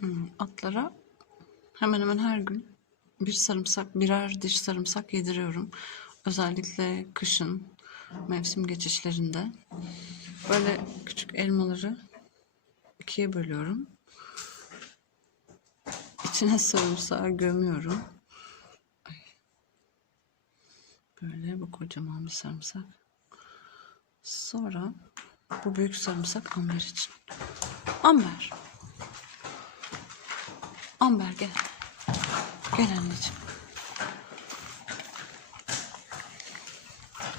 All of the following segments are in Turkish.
hmm, atlara hemen hemen her gün bir sarımsak, birer diş sarımsak yediriyorum. Özellikle kışın, mevsim geçişlerinde. Böyle küçük elmaları ikiye bölüyorum. İçine sarımsağı gömüyorum. Böyle bu kocaman bir sarımsak. Sonra bu büyük sarımsak Amber için. Amber. Amber gel. Gel anneciğim.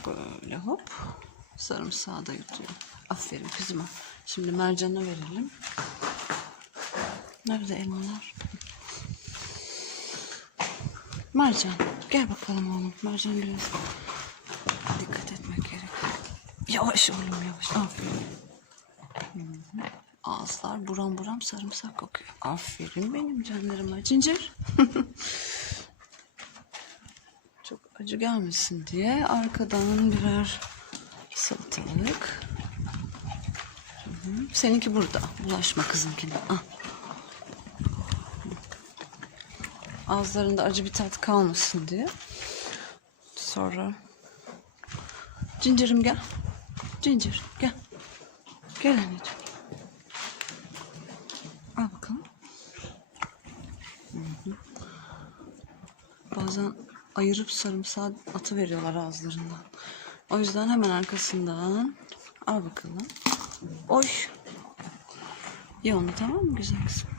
Böyle hop. Sarımsağı da yutuyor. Aferin kızıma. Şimdi mercana verelim. Nerede elmalar? Mercan. Gel bakalım oğlum. Mercan biraz dikkat etmek gerek. Yavaş oğlum yavaş. Aferin. Hı hı. Ağızlar buram buram sarımsak kokuyor. Aferin benim canlarıma. Cincir. Çok acı gelmesin diye arkadan birer salatalık. Seninki burada. Bulaşma kızınkine. Ah. Ağızlarında acı bir tat kalmasın diye. Sonra Cincirim gel. Cincir gel. Gel anneciğim. Al bakalım. Bazen ayırıp sarımsağı atı veriyorlar ağızlarından. O yüzden hemen arkasından al bakalım. Oy. Ye onu tamam mı güzel kızım?